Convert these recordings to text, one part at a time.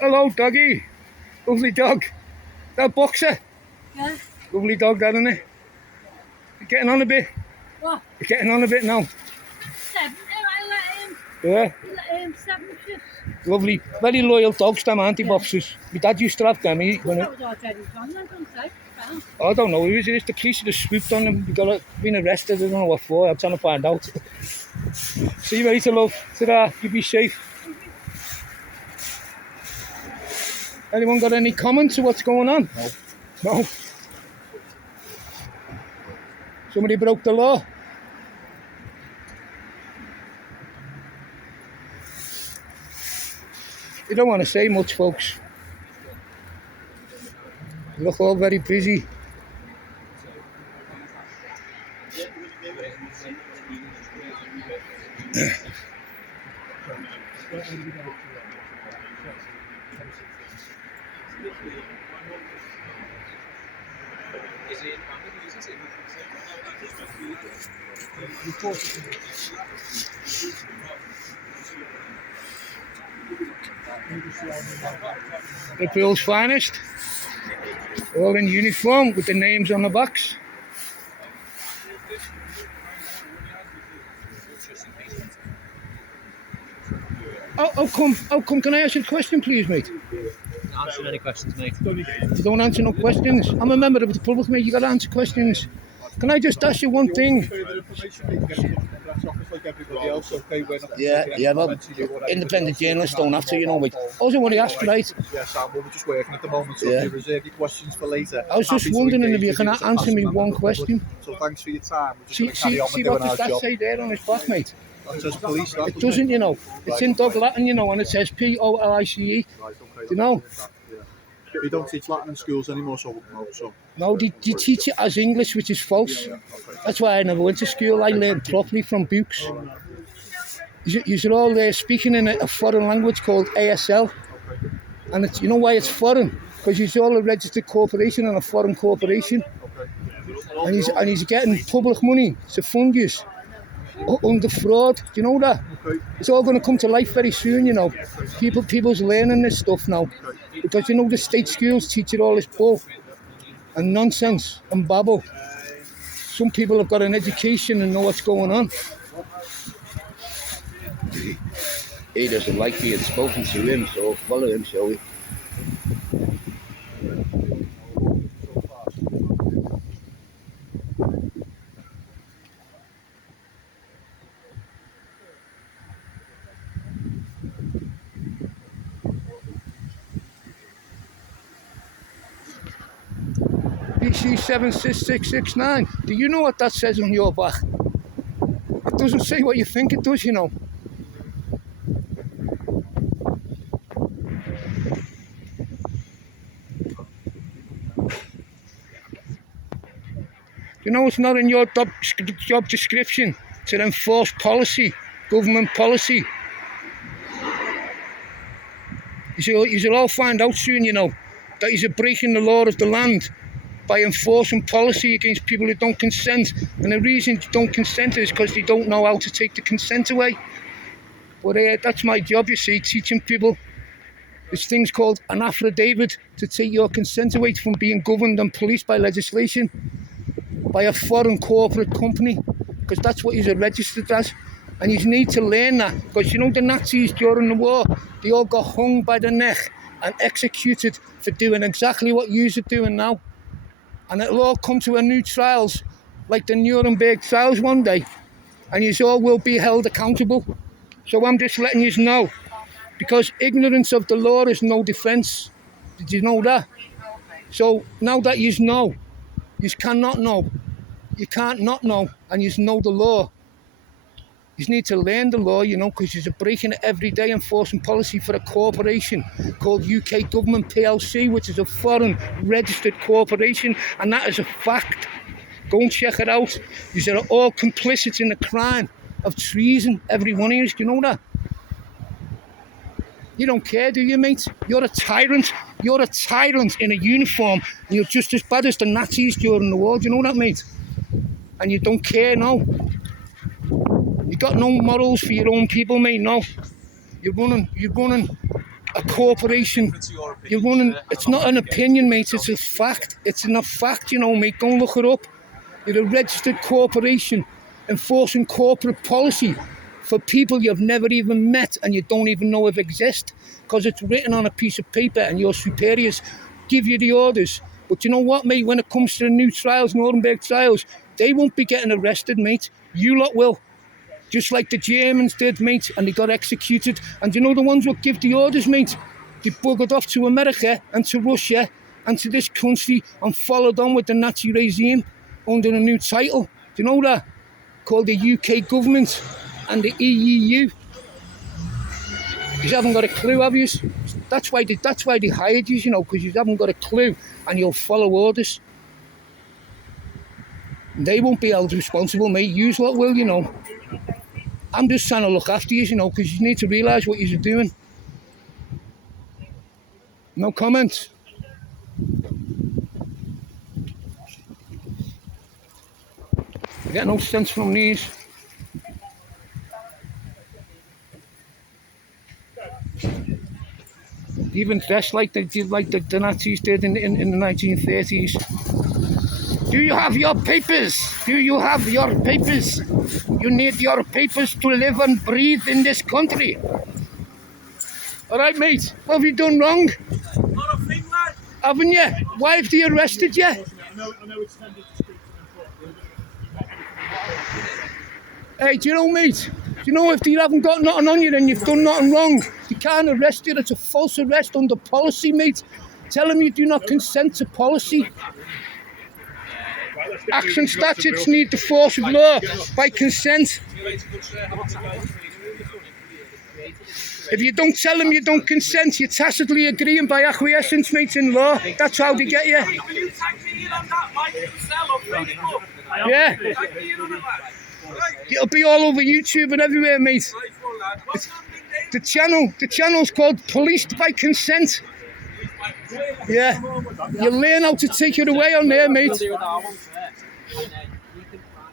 Hello, doggy. Lovely dog. That boxer. Yeah. Lovely dog, that, isn't it? You're getting on a bit. What? You're getting on a bit now. 7. I let him. Yeah. Let him 7 shifts. Lovely. Very loyal dogs, them anti-boxers. My dad used to have them. That was our Jerry John, I don't say. I don't know. It was the police that swooped on him. He got been arrested. I don't know what for. I'm trying to find out. See you later, love. Ta-da. You be safe. Anyone got any comments on what's going on? No. Somebody broke the law. You don't want to say much, folks. You look all very busy. Wirral's finest, all in uniform with the names on the backs. How come, can I ask you a question, please, mate? Answer any questions, mate. You don't answer no questions. I'm a member of the public, mate. You got to answer questions. Can I just ask you one thing? Yeah, well, independent journalists don't have to, you know, mate. Also, what I asked, right? Yeah, Sam, we're just working at the moment, so if you reserve your questions for later. I was just wondering if you can answer me one question. So thanks for your time. We're just See carry on with what doing our does that job. say there on his back, mate? That says police, that It doesn't, you know. It's in dog Latin, you know, and it says POLICE. Right, okay. You know? We don't teach Latin in schools anymore, so no. No, they teach it as English, which is false. That's why I never went to school. I learned properly from books. You're all speaking in a foreign language called ASL. And it's, you know why it's foreign? Because you're all a registered corporation and a foreign corporation. And he's getting public money to fund you under fraud. Do you know that? It's all going to come to life very soon, you know. People's learning this stuff now. Because, you know, the state schools teach you all this bull and nonsense and babble. Some people have got an education and know what's going on. He doesn't like being spoken to him, so follow him, shall we? BC 76669. Do you know what that says on your back? It doesn't say what you think it does, you know. You know it's not in your job description to enforce policy, government policy. You should all find out soon, you know, that you're breaking the law of the land by enforcing policy against people who don't consent. And the reason they don't consent is because they don't know how to take the consent away. But that's my job, you see, teaching people. There's things called an affidavit to take your consent away from being governed and policed by legislation, by a foreign corporate company, because that's what you're registered as. And you need to learn that, because you know the Nazis during the war, they all got hung by the neck and executed for doing exactly what you're doing now. And it'll all come to a new trials, like the Nuremberg trials one day, and you all will be held accountable. So I'm just letting you know, because ignorance of the law is no defence. Did you know that? So now that you know, you cannot know, you can't not know, and you know the law. You need to learn the law, you know, because you're breaking it every day, enforcing policy for a corporation called UK Government PLC, which is a foreign registered corporation, and that is a fact. Go and check it out. You're all complicit in the crime of treason, every one of you. Do you know that? You don't care, do you, mate? You're a tyrant. You're a tyrant in a uniform. And you're just as bad as the Nazis during the war. Do you know that, mate? And you don't care, no. You got no morals for your own people, mate, no. You're running a corporation. You're running, it's not an opinion, mate, it's a fact. It's a fact, you know, mate. Go and look it up. You're a registered corporation enforcing corporate policy for people you've never even met and you don't even know if exist, because it's written on a piece of paper and your superiors give you the orders. But you know what, mate, when it comes to the new trials, Nuremberg trials, they won't be getting arrested, mate. You lot will. Just like the Germans did, mate, and they got executed. And you know the ones who give the orders, mate? They buggered off to America and to Russia and to this country and followed on with the Nazi regime under a new title. Do you know that? Called the UK government and the EU. You haven't got a clue, have you? That's why they hired you, you know, because you haven't got a clue and you'll follow orders. They won't be held responsible, mate. You lot will, you know. I'm just trying to look after you, you know, because you need to realise what you're doing. No comment. I get no sense from these. Even dressed like the Nazis did in the 1930s. Do you have your papers? Do you have your papers? You need your papers to live and breathe in this country. All right, mate. What have you done wrong? Not a thing, lad. Haven't you? Why have they arrested you? I know it's tended to speak to them, but Hey, do you know, mate? Do you know if they haven't got nothing on you, then you've done nothing wrong? They can't arrest you. It's a false arrest under policy, mate. Tell them you do not consent to policy. Action statutes need the force of law by consent. If you don't tell them you don't consent, you're tacitly agreeing by acquiescence, mate, in law. That's how they get you. will you tag me in on that, like yourself on Facebook? Yeah. Tag me in on it, lad. Right. It'll be all over YouTube and everywhere, mate. Nice one, lad. What's your name? The channel's called Policed by Consent. Yeah. You'll learn how to take it away on there, mate. We'll do that one first, and then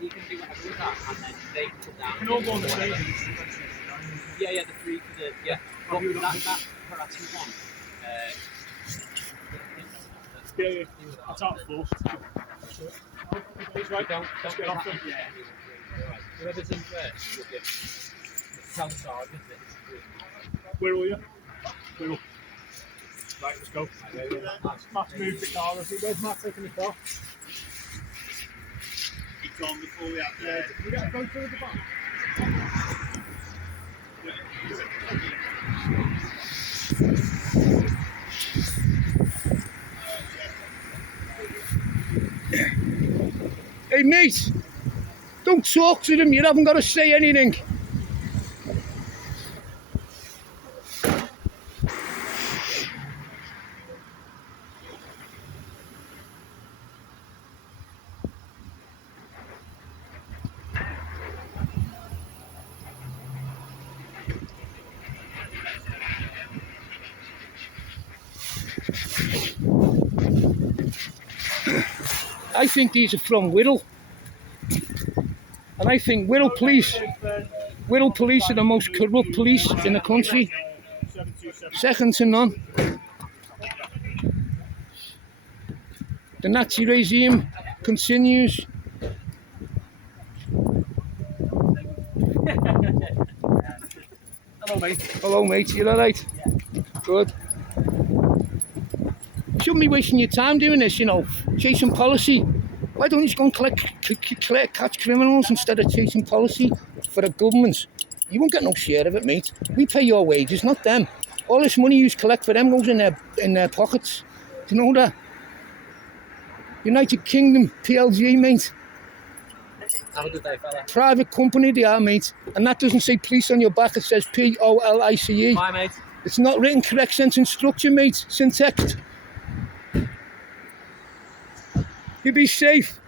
you can do whatever with that, and then they can put down. can all go on the same. Yeah, the three for the But that harassment one. Yeah. That's out of force. He's right. Don't get off him. Yeah. Right. Whoever's in first, will get tell the sergeant that it's good. Where are you? Wirral. Right, let's go. Matt moved the car. Where's Matt taking the car? He's gone before we have to. We got to go through the back. Hey, mate, don't talk to them. You haven't got to say anything. I think these are from Wirral. And I think Wirral police are the most corrupt police in the country. Second to none. The Nazi regime continues. Hello, mate. Hello, mate. You alright? Good. Shouldn't be wasting your time doing this, you know, chasing policy. Why don't you just go and catch criminals instead of chasing policy for the government? You won't get no share of it, mate. We pay your wages, not them. All this money you collect for them goes in their pockets. Do you know that? United Kingdom, PLG, mate. Have a good day, fella. Private company they are, mate. And that doesn't say police on your back, it says POLICE. Bye, mate. It's not written correct sentence structure, mate. Syntax. You be safe.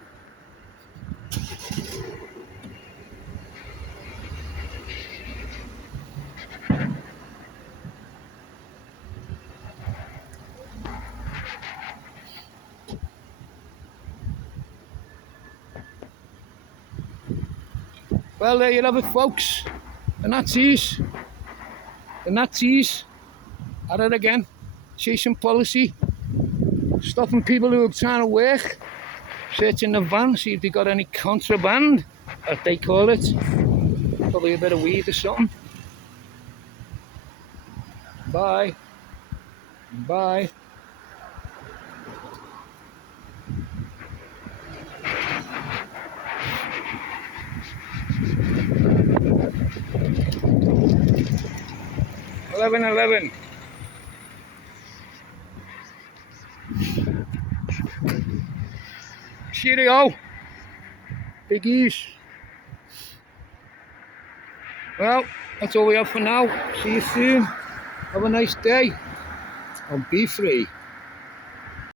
Well, there you have it, folks. The Nazis. The Nazis. At it again. Chasing policy. Stopping people who are trying to work. Searching the van, see if they got any contraband, as they call it. Probably a bit of weed or something. Bye. Bye. $11:11. Cheerio. Biggies. Well, that's all we have for now. See you soon. Have a nice day. And be free.